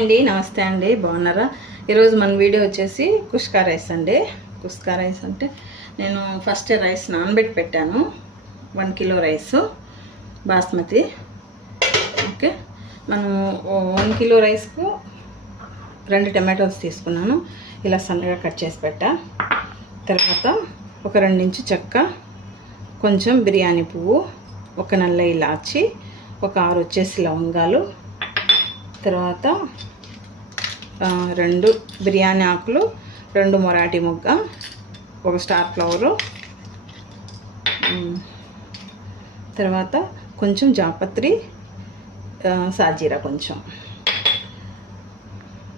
అండి నమస్తే అండి బాగున్నారా? ఈరోజు మన వీడియో వచ్చేసి కుష్కా రైస్ అండి. కుష్కా రైస్ అంటే నేను ఫస్ట్ రైస్ నానబెట్టి పెట్టాను. One kilo rice basmati. Okay. మనం వన్ కిలో రైస్కు రెండు టమాటోస్ తీసుకున్నాను. ఇలా సన్నగా కట్ చేసి పెట్టా. తర్వాత ఒక రెండు చెక్క కొంచెం బిర్యానీ పువ్వు ఒక నల్ల ఇలాచి ఒక ఆరు వచ్చేసి లవంగాలు తర్వాత రెండు బిర్యానీ ఆకులు రెండు మొరాటి మొగ్గ ఒక స్టార్ ఫ్లవరు తర్వాత కొంచెం జాపత్రి సాజీరా కొంచెం.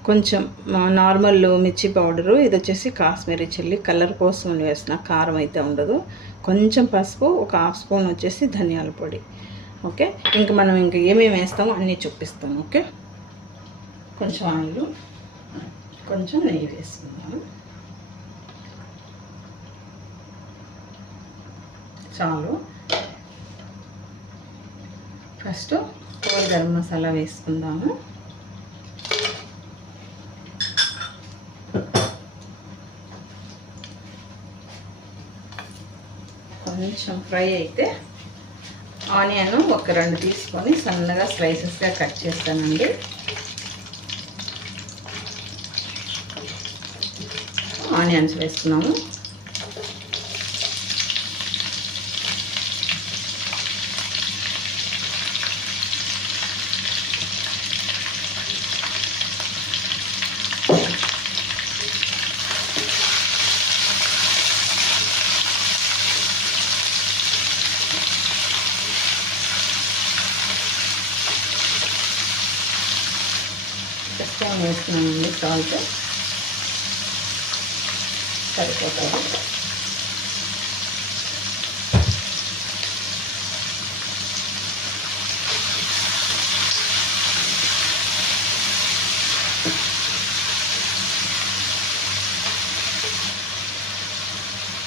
కొంచెం నార్మల్ మిర్చి పౌడరు ఇది వచ్చేసి కాశ్మీరీ చిల్లీ కలర్ కోసం అని వేసిన కారం అయితే ఉండదు. కొంచెం పసుపు ఒక హాఫ్ స్పూన్ వచ్చేసి ధనియాల పొడి. ఓకే? ఇంకా మనం ఇంకా ఏమేమి వేస్తామో అన్నీ చూపిస్తాను ఓకే? కొంచెం ఆయిల్ కొంచెం నెయ్యి వేసుకుందాం. చాలు. ఫస్ట్ కోల్ గరం మసాలా వేసుకుందాము. కొంచెం ఫ్రై అయితే ఆనియన్ ఒక రెండు తీసుకొని సన్నగా స్లైసెస్గా కట్ చేస్తానండి. ఆనియన్స్ వేసుకున్నాము కష్టం వేస్తున్నానండి సాల్ట్ సరిపోతుంది.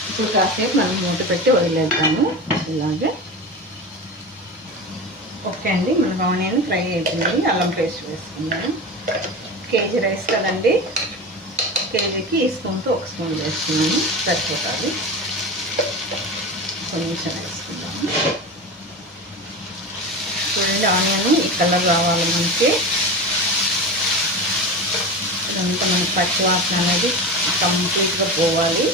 ఇప్పుడు కాసేపు మనం మూత పెట్టి వదిలేద్దాము. ఇలాగే. ఓకే అండి మనకు ఆనియన్ ఫ్రై అయిపోయింది అల్లం పేస్ట్ వేసుకున్నాను. కేజీ రైస్ కదండి. కేజీకి ఈ స్పూన్తో ఒక స్పూన్ వేసుకున్నాను. సరిపోతుంది. కొంచెం వేసుకుందాము. చూడండి ఆనియన్ ఈ కలర్ రావాలి మనకి. ఇదంతా మనకి పచ్చి వాసన అనేది కంప్లీట్గా పోవాలి.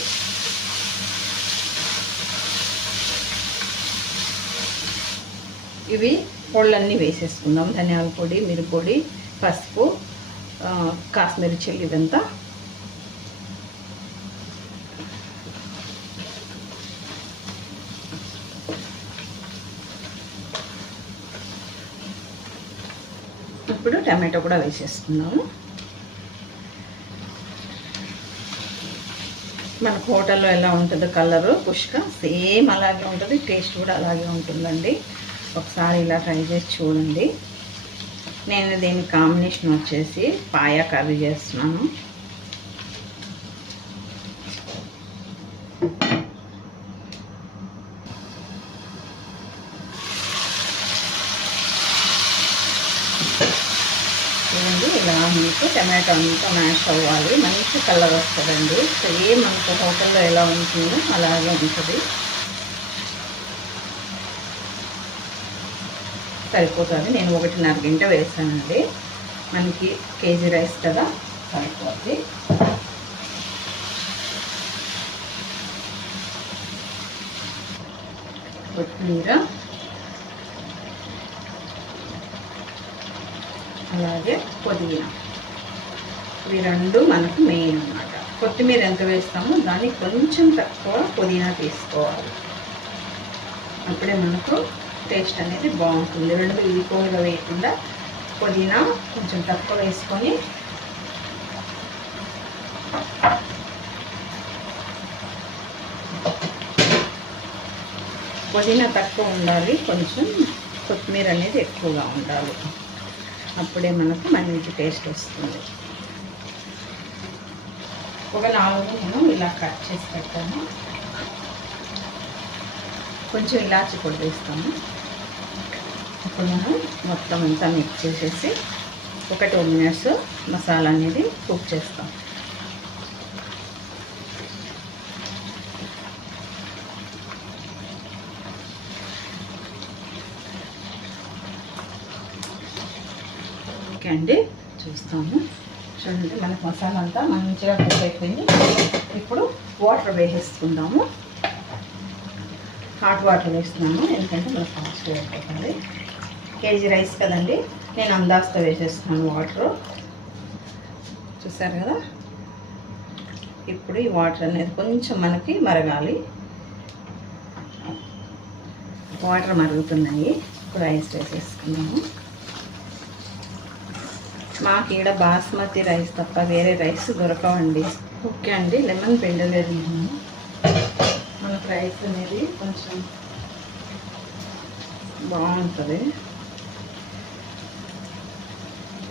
ఇవి పొళ్ళన్నీ వేసేసుకుందాం. ధనియాల పొడి మిరపొడి పసుపు కాశ్మీరీ చిల్లీ ఇదంతా ఇప్పుడు టమాటో కూడా వేసేస్తున్నాము. మన హోటల్లో ఎలా ఉంటుందో కలరు పుష్క సేమ్ అలాగే ఉంటుంది టేస్ట్ కూడా అలాగే ఉంటుందండి. ఒకసారి ఇలా ట్రై చేసి చూడండి. నేను దీని కాంబినేషన్ వచ్చేసి పాయా కర్రీ చేస్తున్నాను చూడండి మనకు టమాటో అంతా మ్యాష్ అవ్వాలి. మంచి కలర్ వస్తుందండి. సేమ్ మనకు హోటల్లో ఎలా ఉంటుందో అలాగే ఉంటుంది. సరిపోతుంది. నేను ఒకటిన్నర గంట వేసానండి. మనకి కేజీ రైస్ కదా సరిపోతుంది కొత్తిమీర. అలాగే పుదీనా. ఇవి రెండు మనకు మెయిన్ అన్నమాట. కొత్తిమీర ఎంత వేస్తామో దానికి కొంచెం తక్కువ పుదీనా తీసుకోవాలి. అప్పుడే మనకు టేస్ట్ అనేది బాగుంటుంది. రెండు విడిపోగా వేయకుండా పుదీనా కొంచెం తక్కువ వేసుకొని పుదీనా తక్కువ ఉండాలి. కొంచెం కొత్తిమీర అనేది ఎక్కువగా ఉండాలి. అప్పుడే మనకు మంచి టేస్ట్ వస్తుంది. ఒక నాలుగు నేను ఇలా కట్ చేసి పెట్టాను కొంచెం ఇలాచి పొడి వేస్తాము ఇప్పుడు మనం మొత్తం అంతా మిక్స్ చేసేసి ఒక టూ మినిట్స్ మసాలా అనేది కుక్ చేస్తాం. ఓకే అండి చూస్తాము. చూడండి మనకు మసాలా అంతా మంచిగా కుక్ అయిపోయింది. ఇప్పుడు వాటర్ వేసేసుకుందాము. హాట్ వాటర్ వేస్తున్నాము ఎందుకంటే మనకు ఫాస్ట్ అయిపోతుంది కేజీ రైస్ కదండి నేను అందాస్తో వేసేస్తున్నాను వాటర్ చూసారు కదా? ఇప్పుడు ఈ వాటర్ అనేది కొంచెం మనకి మరగాలి. వాటర్ మరుగుతున్నాయి. ఇప్పుడు రైస్ వేసేసుకున్నాము మాకు ఈడ బాస్మతి రైస్ తప్ప వేరే రైస్ దొరకవండి. ఓకే అండి లెమన్ పిండలేదు నేను మనకు రైస్ అనేది కొంచెం బాగుంటుంది.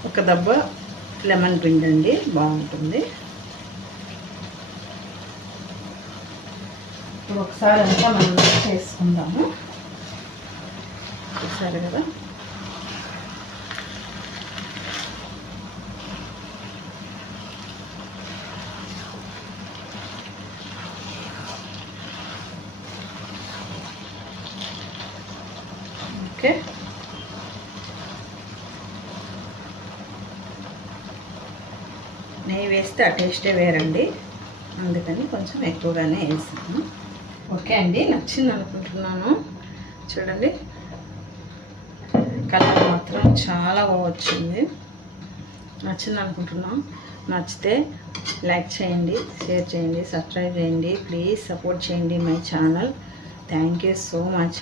ఒక దెబ్బ లెమన్ పిండండి బాగుంటుంది. ఇప్పుడు ఒకసారి అంతా మనం చేసుకుందాము. చూసారు కదా? ఓకే. నెయ్యి వేస్తే ఆ టేస్టే వేరండి. అందుకని కొంచెం ఎక్కువగానే వేసాను. ఓకే అండి నచ్చింది అనుకుంటున్నాను. చూడండి. కలర్ మాత్రం చాలా బాగా వచ్చింది. నచ్చింది అనుకుంటున్నాం. నచ్చితే లైక్ చేయండి షేర్ చేయండి సబ్స్క్రైబ్ చేయండి. ప్లీజ్ సపోర్ట్ చేయండి my channel. Thank you so much.